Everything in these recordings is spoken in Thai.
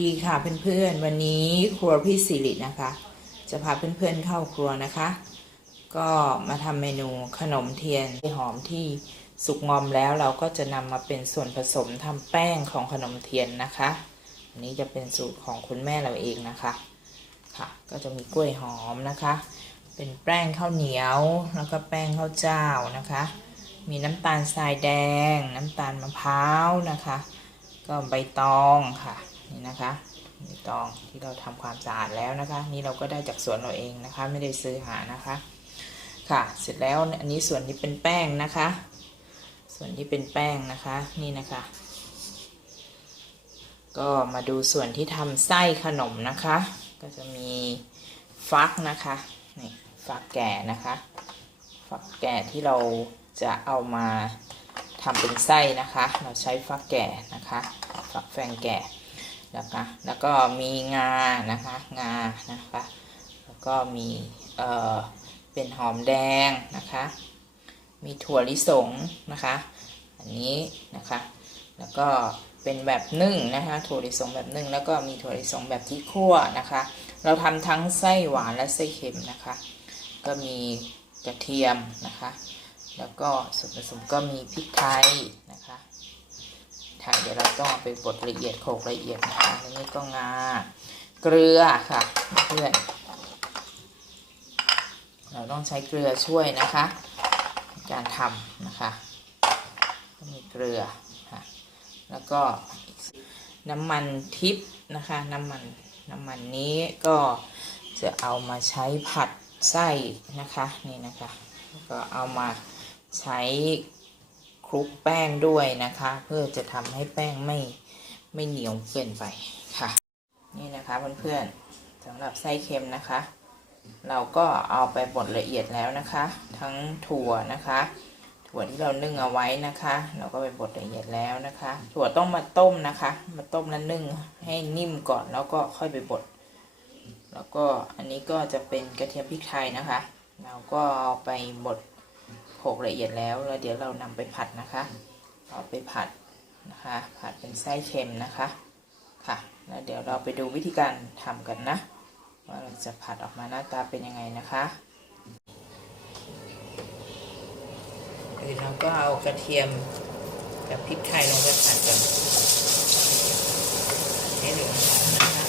ดีค่ะเพื่อนๆ วันนี้ครัวพี่สิรินะคะ จะพาเพื่อนๆเข้าครัวนะคะ ก็มาทำเมนูขนมเทียนหอมที่สุกงอมแล้วเราก็จะนำมาเป็นส่วนผสมทำแป้งของขนมเทียนนะคะอันนี้จะเป็นสูตรของคุณแม่เราเองนะคะค่ะ ก็จะมีกล้วยหอมนะคะ เป็นแป้งข้าวเหนียวแล้วก็แป้งข้าวเจ้านะคะ มีน้ำตาลทรายแดง น้ำตาลมะพร้าวนะคะ ก็ใบตองค่ะ นี่นะคะใบตองที่เราทำความสะอาดแล้วนะคะ นี่เราก็ได้จากสวนเราเองนะคะ ไม่ได้ซื้อหานะคะ ค่ะ เสร็จแล้วอันนี้ส่วนที่เป็นแป้งนะคะ ส่วนที่เป็นแป้งนะคะ นี่นะคะ ก็มาดูส่วนที่ทำไส้ขนมนะคะ ก็จะมีฟักนะคะนี่ฟักแก่นะคะฟักแก่ที่เราจะเอามาทำเป็นไส้นะคะ เราใช้ฟักแก่นะคะ ฟักแฟงแก่ แล้วก็แล้วก็มีงา นะคะ งา นะคะ แล้วก็มีเอ่อเป็นหอมแดงนะคะ มีถั่วลิสงนะคะ อันนี้นะคะ แล้วก็เป็นแบบนึ่งนะคะ ถั่วลิสงแบบนึ่ง แล้วก็มีถั่วลิสงแบบที่คั่วนะคะ เราทำทั้งไส้หวานและไส้เค็มนะคะ ก็มีกระเทียมนะคะ แล้วก็ส่วนผสมก็มีพริกไทยนะคะ ไทยเดี๋ยวเราต้องเอาไปบดละเอียดโขลกละเอียดนะคะแล้วนี่ก็งาเกลือค่ะเพื่อนเราต้องใช้เกลือช่วยนะคะ การทำนะคะก็มีเกลือค่ะแล้วก็น้ำมันทิพย์นะคะน้ำมันน้ำมันนี้ก็จะเอามาใช้ผัดไส้นะคะนี่นะคะก็เอามาใช้ คลุกแป้งด้วยนะคะ เพื่อจะทำให้แป้งไม่ไม่เหนียวเกินไปค่ะ นี่นะคะเพื่อนๆสำหรับไส้เค็มนะคะ เราก็เอาไปบดละเอียดแล้วนะคะ ทั้งถั่วนะคะ ถั่วที่เรานึ่งเอาไว้นะคะ เราก็ไปบดละเอียดแล้วนะคะ ถั่วต้องมาต้มนะคะ มาต้มแล้วนึ่งให้นิ่มก่อนแล้วก็ค่อยไปบดแล้วก็อันนี้ก็จะเป็นกระเทียมพริกไทยนะคะ เราก็เอาไปบด โขกละเอียดแล้วแล้วเดี๋ยวเรานำไปผัดนะคะเอาไปผัดนะคะผัดเป็นไส้เค็มนะคะค่ะแล้วเดี๋ยวเราไปดูวิธีการทำกันนะ ว่าเราจะผัดออกมาหน้าตาเป็นยังไงนะคะคือเราก็เอากระเทียมกับพริกไทยลงไปผัดกันให้เหลืองหอมนะคะ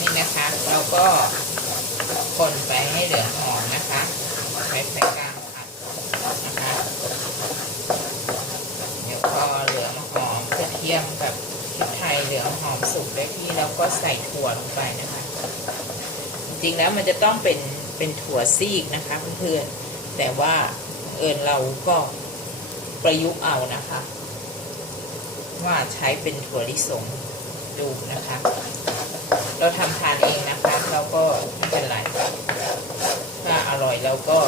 นี่นะคะเราก็คนไปให้เหลืองหอมนะคะใช้ไฟกลางผัดนะคะ เดี๋ยวพอเหลืองหอมกระเทียมกับพริกไทยเหลืองหอมสุกได้ที่เราก็ใส่ถั่วลงไปนะคะ จริงๆ แล้วมันจะต้องเป็นเป็นถั่วซีกนะคะเพื่อนๆแต่ว่าเอิญเราก็ประยุกต์เอานะคะ ว่าใช้เป็นถั่วลิสงดูนะคะ เราทำทานเองนะคะเราก็ไม่เป็นไรถ้าอร่อยเราก็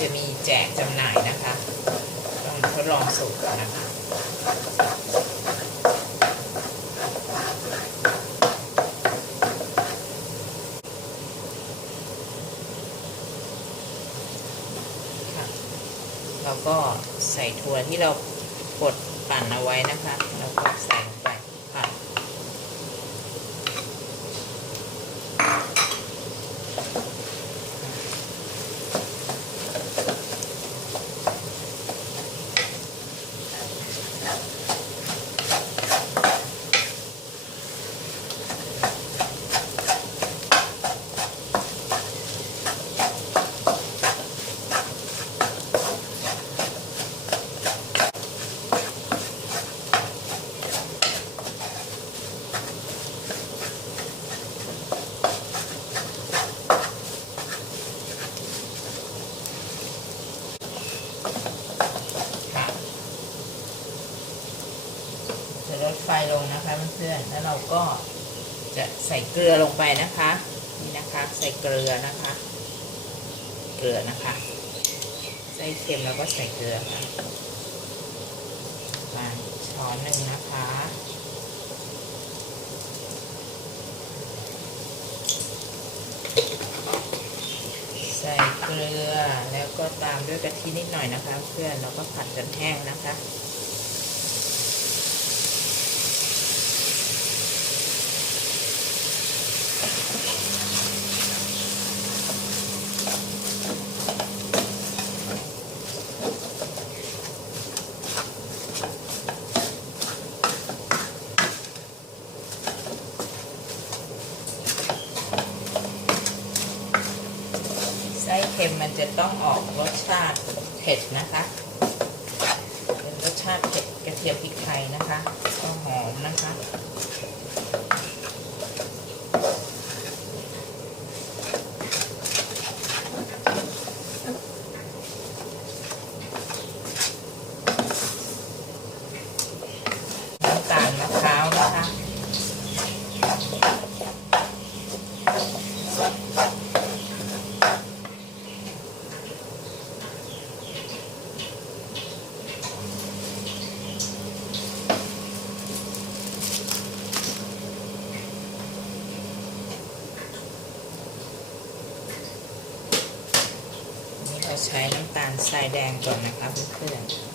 จะมีแจกจำหน่ายนะคะต้องทดลองสูตรนะคะ ก็ใส่ถั่วที่เรากดปั่นเอาไว้นะคะ แล้วก็ใส่ลงไปค่ะ ค ค่ะจะลดไฟลงนะคะเพื่อนๆ แล้วเรา ก็จะใส่เกลือลงไปนะคะนี่นะคะใส่เกลือนะคะ เกลือนะคะไส้เค็มแล้วก็ใส่เกลือค่ะมาช้อนหนึ่งนะคะใส่เกลือแล้วก็ตามด้วยกะทินิดหน่อยนะคะ เพื่อนแล้วก็ผัดจนแห้งนะคะ จะต้องออกรสชาติเผ็ดนะคะเป็นรสชาติเผ็ดกระเทียมพริกไทยนะคะก็หอมนะคะ น้ำตาลมะพร้าวนะคะ นี่เรา ใช้น้ำตาลทรายแดงก่อนนะคะเพื่อนๆ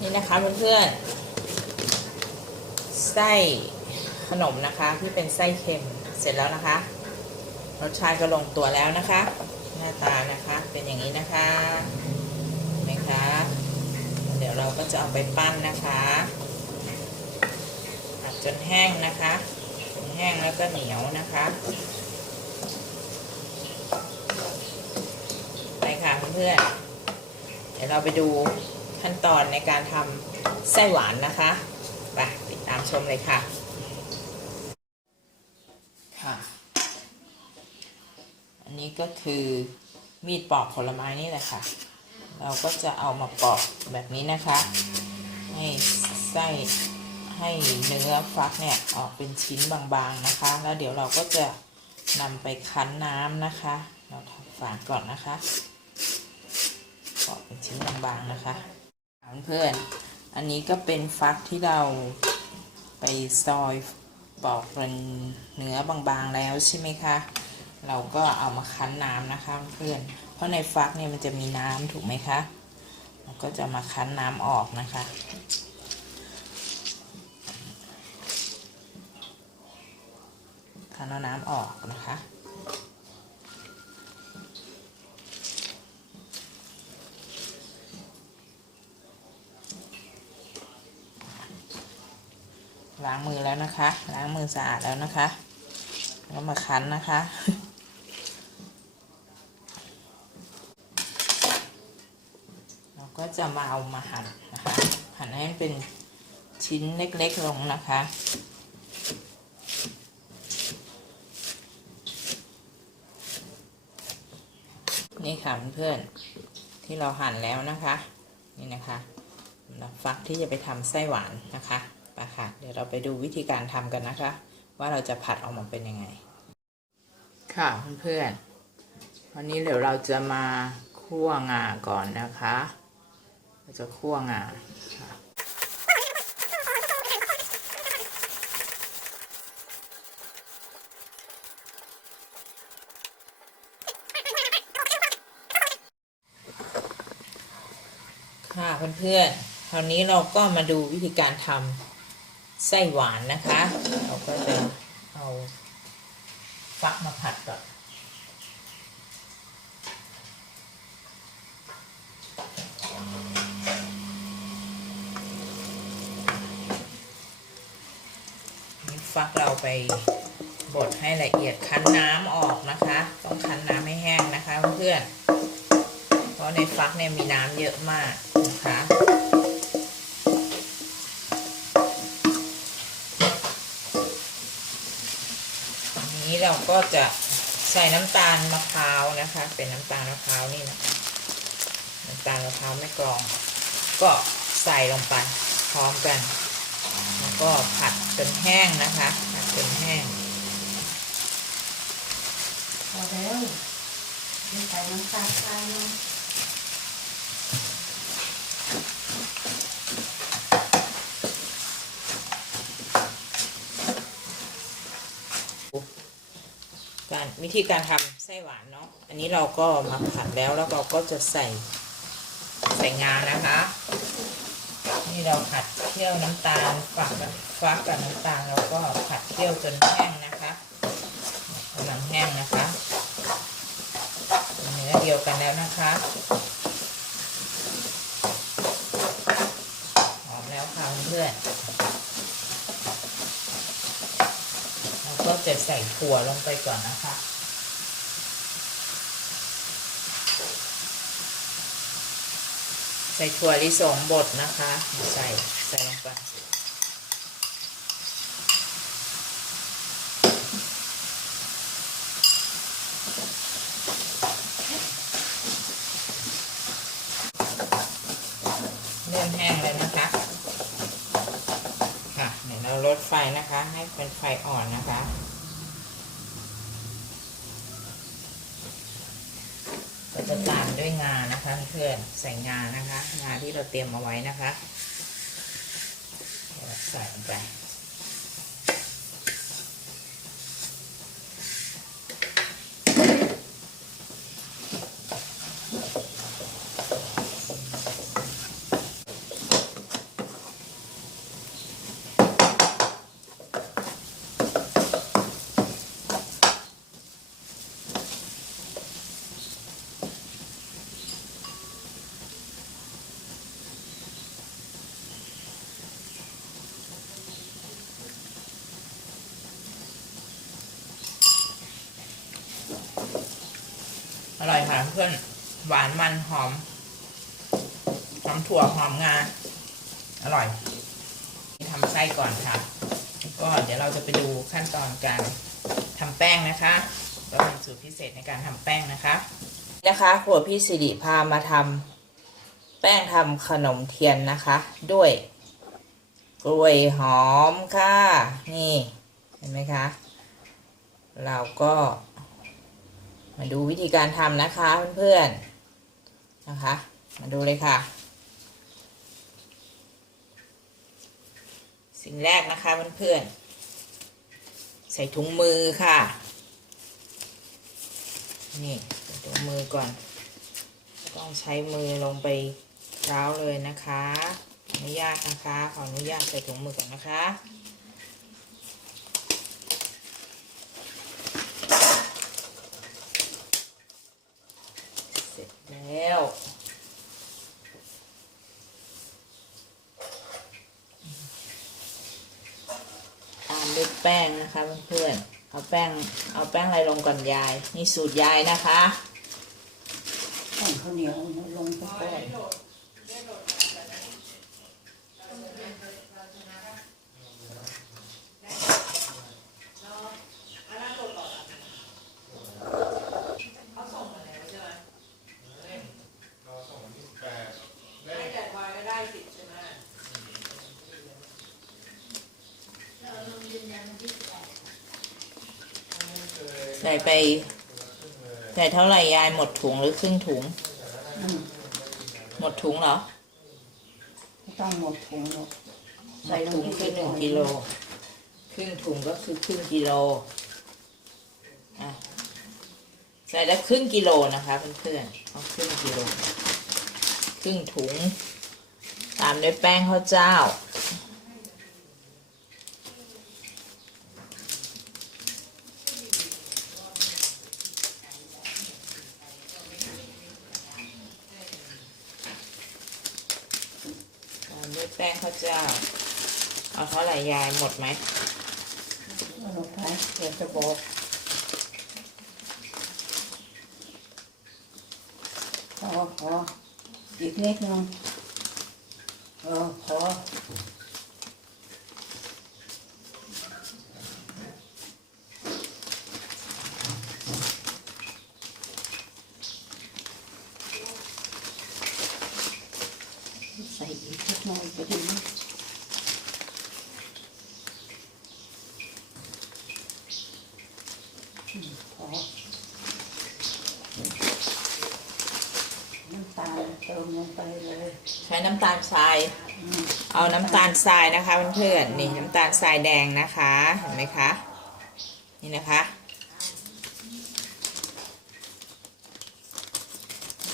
นี่นะคะเพื่อนๆไส้ขนมนะคะที่เป็นไส้เค็มเสร็จแล้วนะคะรสชาติก็ลงตัวแล้วนะคะ หน้าตานะคะเป็นอย่างนี้นะคะเห็นไหมคะเดี๋ยวเราก็จะเอาไปปั้นนะคะผัดจนแห้งนะคะ ห้งแล้วก็เหนียวนะคะไปค่ะเพื่อนๆเดี๋ยวเราไปดูขั้นตอนในการทำไส้หวานนะคะไปติดตามชมเลยค่ะค่ะ อันนี้ก็คือมีดปอกผลไม้นี่แหละค่ะ เราก็จะเอามาปอกแบบนี้นะคะ ให้ไส้ ให้เนื้อฟักเนี่ยออกเป็นชิ้นบางๆนะคะ แล้วเดี๋ยวเราก็จะนำไปคั้นน้ำนะคะ เราทำฝานก่อนนะคะปอกเป็นชิ้นบางๆนะคะเพื่อนอันนี้ก็เป็นฟักที่เราไปซอยปอกเป็นเนื้อบางๆแล้วใช่ไหมคะเราก็เอามาคั้นน้ำนะคะเพื่อน เพราะในฟักเนี่ยมันจะมีน้ำถูกไหมคะ เราก็จะมาคั้นน้ำออกนะคะ คั้นเอาน้ำออกนะคะล้างมือแล้วนะคะ ล้างมือสะอาดแล้วนะคะ แล้วมาคั้นนะคะ เราก็จะมาเอามาหั่นนะคะ หั่นให้มันเป็นชิ้นเล็กๆลงนะคะ นี่ค่ะเพื่อนๆที่เราหั่นแล้วนะคะ นี่นะคะสำหรับฟักที่จะไปทำไส้หวานนะคะไปค่ะ เดี๋ยวเราไปดูวิธีการทำกันนะคะ ว่าเราจะผัดออกมาเป็นยังไง ค่ะเพื่อนๆวันนี้เดี๋ยวเราจะมาคั่วงาก่อนนะคะ เราจะคั่วงาค่ะ ค่ะเพื่อนๆคราวนี้เราก็มาดูวิธีการทำไส้หวานนะคะ เราก็จะเอาฟักมาผัดก่อนนี่ฟักเราไปบดให้ละเอียดคั้นน้ำออกนะคะ ต้องคั้นน้ำให้แห้งนะคะเพื่อนๆเพราะในฟักเนี่ยมีน้ำเยอะมาก เราก็จะใส่น้ำตาลมะพร้าวนะคะ เป็นน้ำตาลมะพร้าวนี่นะน้ำตาลมะพร้าวไม่กรอง ก็ใส่ลงไปพร้อมกัน แล้วก็ผัดจนแห้งนะคะผัดจนแห้งพอแล้วใส่น้ำตาลทรายลง การ วิธีการทำไส้หวานเนาะ อันนี้เราก็มาผัดแล้วแล้วเราก็จะใส่ใส่งานะคะ นี่เราผัดเคี่ยวน้ำตาลฝักกับฟักกับน้ำตาลแล้วก็ผัดเคี่ยวจนแห้งนะคะกำลังแห้งนะคะเนื้อเดียวกันแล้วนะคะหอมแล้วค่ะเพื่อนเราก็จะใส่ถั่วลงไปก่อนนะคะ ใส่ถั่วลิสงบดนะคะ ใส่ใส่ลงไปเริ่มแห้งเลยนะคะ ค่ะ เดี๋ยวเราลดไฟนะคะ ให้เป็นไฟอ่อนนะคะ ก็จะตาม ด้วยงานะคะเพื่อนใส่งานะคะ งาที่เราเตรียมเอาไว้นะคะใส่ลงไป เพื่อนหวานมันหอมหอมถั่วหอมงา อร่อยทำไส้ก่อนค่ะ ก็เดี๋ยวเราจะไปดูขั้นตอนการทำแป้งนะคะก็เป็นสูตรพิเศษในการทำแป้งนะคะนะคะครัวพี่สิริพามาทำแป้งทำขนมเทียนนะคะ ด้วย กล้วยหอมค่ะ นี่ เห็นไหมคะ เราก็ มาดูวิธีการทำนะคะเพื่อนๆนะคะ มาดูเลยค่ะ สิ่งแรกนะคะเพื่อนๆใส่ถุงมือค่ะ นี่ถุงมือก่อน ต้องใช้มือลงไปเท้าเลยนะคะอนุญาตนะคะ ขออนุญาตใส่ถุงมือก่อนนะคะ เสร็จ แล้วตามด้วยแป้งนะคะเพื่อนๆเอาแป้งเอาแป้งอะไรลงก่อนยาย นี่สูตรยายนะคะแป้งข้าวเหนียวลงไปก่อน ใส่ไป ใส่เท่าไหร่ยายหมดถุงหรือครึ่งถุง อืมหมดถุงเหรอไม่ต้องหมดถุงหรอกใส่ถุงคือหนึ่งกิโลครึ่งถุงก็คือครึ่งกิโลอะใส่ได้ครึ่งกิโลนะคะเพื่อนๆเอาครึ่งกิโลครึ่งถุง ตามด้วยแป้งข้าวเจ้า ตามด้วยแป้งข้าวเจ้า เอาเท่าไหร่ ยายหมดไหมเอาลงไปเดี๋ยวจะบอกพอพออีกนิดนึงเออพอ น้ำตาลทราย อืม เอาน้ำตาลทรายนะคะเพื่อนๆนี่น้ำตาลทรายแดงนะคะเห็นไหมคะนี่นะคะ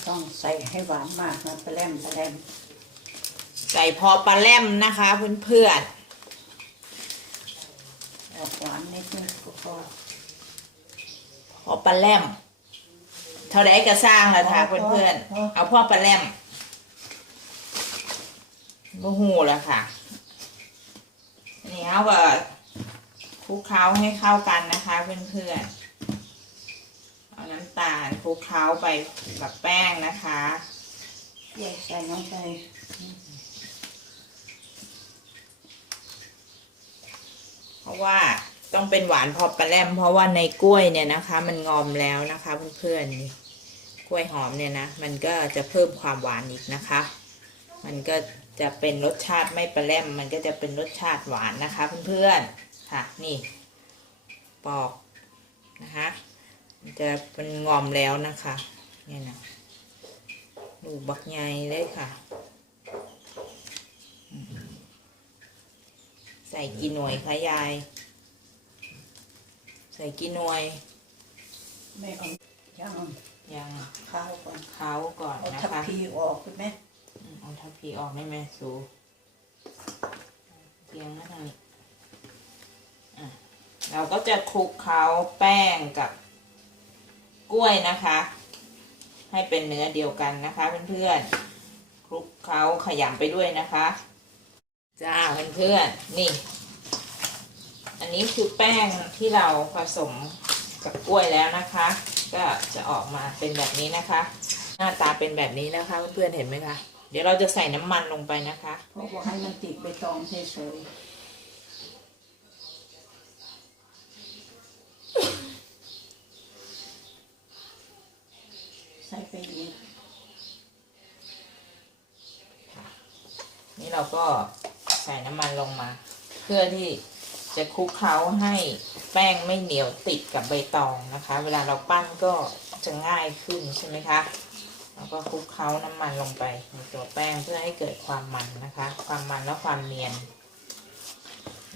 ต้องใส่ให้หวานมากนะปลาแรมปลาแรมใส่พอปลาแรมนะคะเพื่อนออกหวานนิดนึงก็พอๆพอปลาแรมเท่าไรก็สร้างแล้วค่ะเพื่อนๆเอาพ่อปลาแรม บ่หูแล้วค่ะอันนี้เอาก็คลุกเคล้าให้เข้ากันนะคะเพื่อนๆเอาน้ำตาลคลุกเคล้าไปกับแป้งนะคะแยกใส่น้ำไปเพราะว่าต้องเป็นหวานพอปลาแรมเพราะว่าในกล้วยเนี่ยนะคะ มันงอมแล้วนะคะเพื่อนๆนี่กล้วยหอมเนี่ยนะ มันก็จะเพิ่มความหวานอีกนะคะ มันก็ จะเป็นรสชาติไม่ปลาแรมมันก็จะเป็นรสชาติหวานนะคะเพื่อนๆค่ะนี่ปอกนะคะมันจะเป็นงอมแล้วนะคะเนี่ยนะดูกบักใหญ่เลยค่ะอืมใส่กี่หน่วยคะยาย ใส่กี่หน่วย ไม่เอาย่างยังข้าวก่อนเขาก่อนเอานะทัพคะพีออกใช่ไหมอืม เอาทัพพีออกได้ไหมสูเตียงมาทางนี้อะเราก็จะคลุกเคล้าแป้งกับกล้วยนะคะ ให้เป็นเนื้อเดียวกันนะคะเพื่อนๆคลุกเคล้าขยำไปด้วยนะคะจ้าเพื่อนๆนี่ อันนี้คือแป้งที่เราผสมกับกล้วยแล้วนะคะ ก็จะออกมาเป็นแบบนี้นะคะ หน้าตาเป็นแบบนี้นะคะเพื่อนๆเห็นไหมคะ เดี๋ยวเราจะใส่น้ำมันลงไปนะคะเพราะว่าให้มันติดใบตองเฉยๆใส่ไปอีกนี่เราก็ใส่น้ำมันลงมา เพื่อที่จะคลุกเคล้าให้แป้งไม่เหนียวติดกับใบตองนะคะ เวลาเราปั้นก็จะง่ายขึ้นใช่ไหมคะ เราก็คลุกเคล้าน้ำมันลงไปในตัวแป้งเพื่อให้เกิดความมันนะคะ ความมันและความเนียน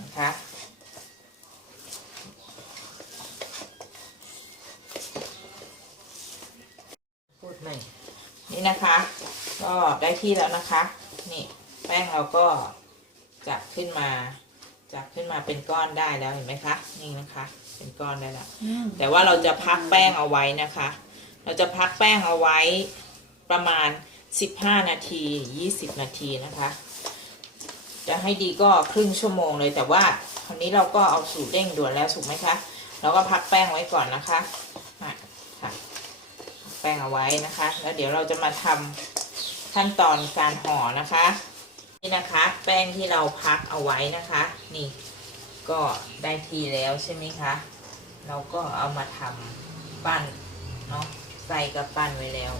นะคะพูดใหม่นี่นะคะ ก็ได้ที่แล้วนะคะ นี่แป้งเราก็จับขึ้นมา จับขึ้นมาเป็นก้อนได้แล้วเห็นไหมคะ นี่นะคะ เป็นก้อนได้แล้วแต่ว่าเราจะพักแป้งเอาไว้นะคะ เราจะพักแป้งเอาไว้ ประมาณ 15 นาที 20 นาทีนะคะ จะให้ดีก็ครึ่งชั่วโมงเลยแต่ว่าคราวนี้เราก็เอาสูตรเร่งด่วนแล้วถูกไหมคะเราก็พักแป้งไว้ก่อนนะคะค่ะแป้งเอาไว้นะคะ แล้วเดี๋ยวเราจะมาทำขั้นตอนการห่อนะคะ นี่นะคะ แป้งที่เราพักเอาไว้นะคะ นี่ก็ได้ทีแล้วใช่ไหมคะ เราก็เอามาทำปั้นเนาะใส่กับปั้นไว้แล้ว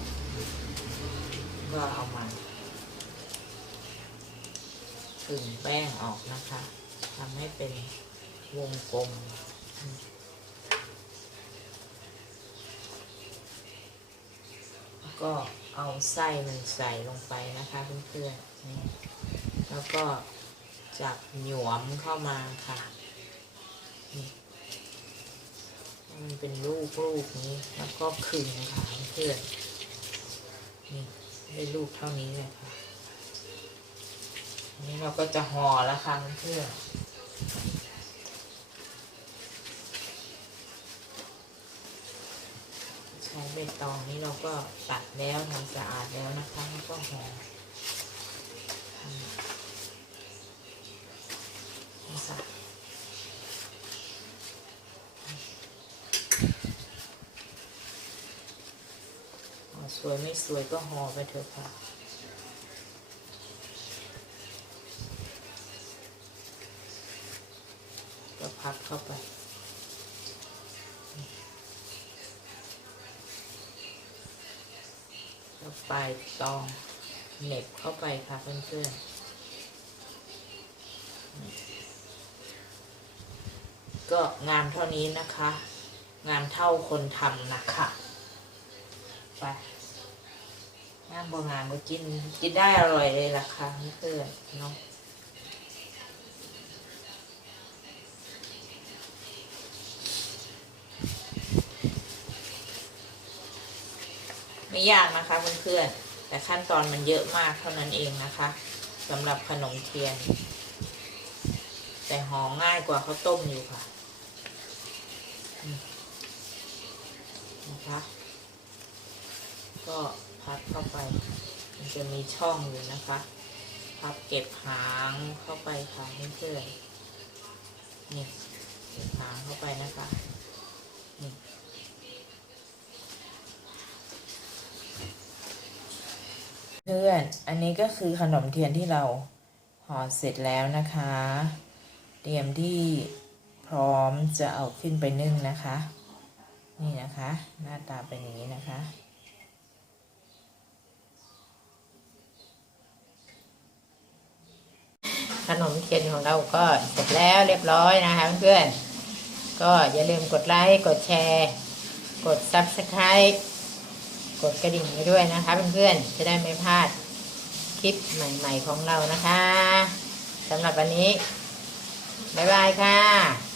ก็เอามาขึงแป้งออกนะคะทำให้เป็นวงกลม ก็เอาไส้มันใส่ลงไปนะคะเพื่อนๆนี่แล้วก็จับหยวมเข้ามาค่ะนี่ให้มันเป็นลูกลูกนี้ แล้วก็ขึงค่ะเพื่อนนี่ ได้ลูกเท่านี้เลยค่ะอันนี้เราก็จะห่อแล้วค่ะเพื่อนใช้ใบตองนี้เราก็ตัดแล้วทำสะอาดแล้วนะคะแล้วก็ห่อมนี่ค่ะห่อส วยไม่สวยก็ห่อไปเถอะค่ะ ก็พับเข้าไปแล้วปลายตองเหน็บเข้าไปค่ะเพื่อนๆ ก็งานเท่านี้นะคะ งานเท่าคนทำนะคะ ไปงานางาณก็กินกินได้อร่อยเลยล่ะค่ะเพื่อนเนาะไม่ยากนะคะเพื่อนๆแต่ขั้นตอนมันเยอะมากเท่านั้นเองนะคะสำหรับขนมเทียน แต่ห่อง่ายกว่าข้าวต้มอยู่ค่ะนะคะก็ พับเข้าไป มันจะมีช่องอยู่นะคะ พับเก็บหางเข้าไปค่ะเพื่อนๆนี่เก็บหางเข้าไปนะคะนี่เพื่อน อันนี้ก็คือขนมเทียนที่เราห่อเสร็จแล้วนะคะ เตรียมที่พร้อมจะเอาขึ้นไปนึ่งนะคะ นี่นะคะ หน้าตาเป็นอย่างนี้นะคะ ขนมเทียนของเราก็เสร็จแล้วเรียบร้อยนะคะเพื่อนๆก็อย่าลืมกดไลค์กดแชร์ กด Subscribe กดกระดิ่งไว้ด้วยนะคะเพื่อนๆจะได้ไม่พลาดคลิปใหม่ ๆของเรานะคะสำหรับวันนี้ บ๊ายบายค่ะ